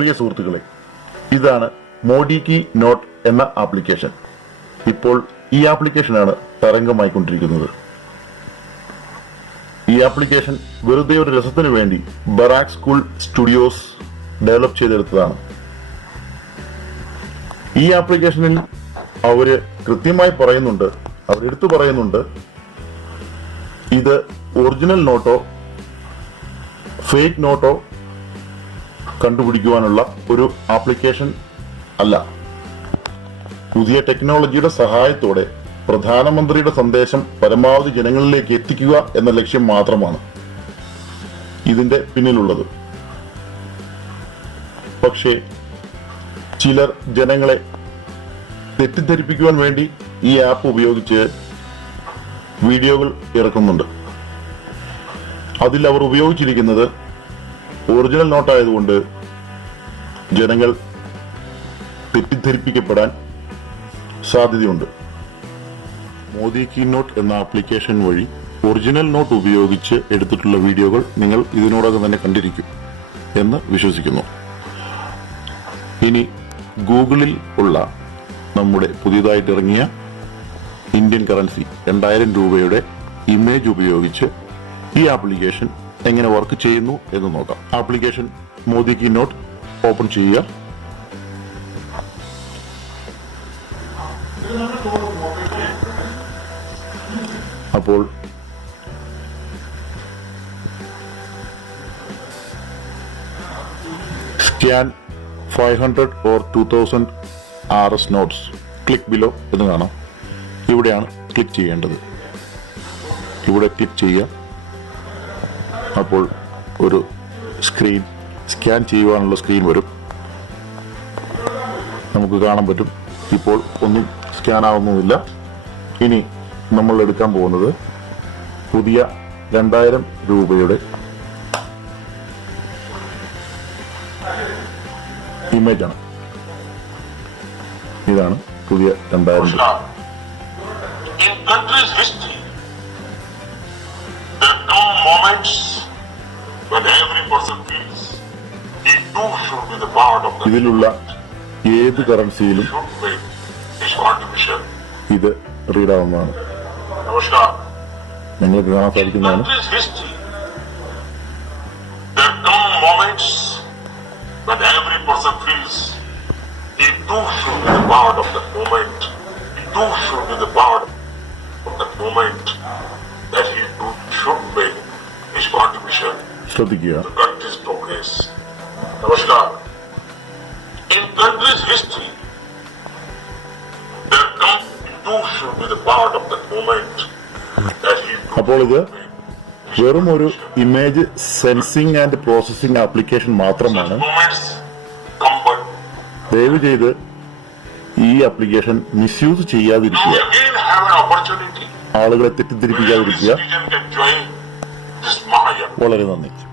പ്രിയ സുഹൃത്തുക്കളെ ഇതാണ് മോഡി മോഡിക്കി നോട്ട് എന്ന ആപ്ലിക്കേഷൻ. ഇപ്പോൾ ഈ ആപ്ലിക്കേഷനാണ് തരംഗമായിക്കൊണ്ടിരിക്കുന്നത്. ഈ ആപ്ലിക്കേഷൻ വെറുതെ ഒരു രസത്തിന് വേണ്ടി ബറാക് സ്കൂൾ സ്റ്റുഡിയോസ് ഡെവലപ്പ് ചെയ്തെടുത്തതാണ്. ഈ ആപ്ലിക്കേഷനിൽ അവർ കൃത്യമായി പറയുന്നുണ്ട് അവരെടുത്തു പറയുന്നുണ്ട് ഇത് ഒറിജിനൽ നോട്ടോ ഫേക്ക് നോട്ടോ കണ്ടുപിടിക്കുവാനുള്ള ഒരു ആപ്ലിക്കേഷൻ അല്ല. പുതിയ ടെക്നോളജിയുടെ സഹായത്തോടെ പ്രധാനമന്ത്രിയുടെ സന്ദേശം പരമാവധി ജനങ്ങളിലേക്ക് എത്തിക്കുക എന്ന ലക്ഷ്യം മാത്രമാണ് ഇതിന്റെ പിന്നിലുള്ളത്. പക്ഷേ ചിലർ ജനങ്ങളെ തെറ്റിദ്ധരിപ്പിക്കുവാൻ വേണ്ടി ഈ ആപ്പ് ഉപയോഗിച്ച് വീഡിയോകൾ ഇറക്കുന്നുണ്ട്. അതിൽ അവർ ഉപയോഗിച്ചിരിക്കുന്നത് ഒറിജിനൽ നോട്ടായതുകൊണ്ട് ജനങ്ങൾ തെറ്റിദ്ധരിപ്പിക്കപ്പെടാൻ സാധ്യതയുണ്ട്. മോദി കീ നോട്ട് എന്ന ആപ്ലിക്കേഷൻ വഴി ഒറിജിനൽ നോട്ട് ഉപയോഗിച്ച് എടുത്തിട്ടുള്ള വീഡിയോകൾ നിങ്ങൾ ഇതിനോടകം തന്നെ കണ്ടിരിക്കും എന്ന് വിശ്വസിക്കുന്നു. ഇനി ഗൂഗിളിൽ ഉള്ള നമ്മുടെ പുതിയതായിട്ട് ഇറങ്ങിയ ഇന്ത്യൻ കറൻസി രണ്ടായിരം രൂപയുടെ ഇമേജ് ഉപയോഗിച്ച് ഈ ആപ്ലിക്കേഷൻ എങ്ങനെ വർക്ക് ചെയ്യുന്നു എന്ന് നോക്കാം. Application Modi Ki not open ചെയ്യുക. അപ്പോൾ scan five hundred or two thousand R S notes click below എന്ന് കാണാം. ഇവിടെയാണ് ക്ലിക്ക് ചെയ്യേണ്ടത്. ഇവിടെ ക്ലിക്ക് ചെയ്യുക. അപ്പോൾ ഒരു സ്ക്രീൻ സ്കാൻ ചെയ്യുവാനുള്ള സ്ക്രീൻ വരും. നമുക്ക് കാണാൻ പറ്റും. ഇപ്പോൾ ഒന്നും സ്കാൻ ആവുന്നുമില്ല. ഇനി നമ്മൾ എടുക്കാൻ പോകുന്നത് പുതിയ രണ്ടായിരം രൂപയുടെ ഇമേജ് ആണ്. ഇതാണ് പുതിയ രണ്ടായിരം രൂപ. Moments ഇതിലുള്ള ഏത് കറൻസിയിലും should make his contribution. ഇത് റീഡ് ആവുന്നതാണ് Namaskar. നിങ്ങൾക്ക് കാണാൻ In സാധിക്കുന്നതാണ് country's ശ്രദ്ധിക്കുക. Namaskar. In country's history, he too should be the part of that moment that he too അപ്പോൾ ഇത് വെറും ഒരു image sensing and processing application മാത്രമാണ് ദയവ് ചെയ്ത് ഈ ആപ്ലിക്കേഷൻ മിസ്യൂസ് ചെയ്യാതിരിക്കുക ആളുകളെ തെറ്റിദ്ധരിപ്പിക്കാതിരിക്കുക വളരെ നന്ദി.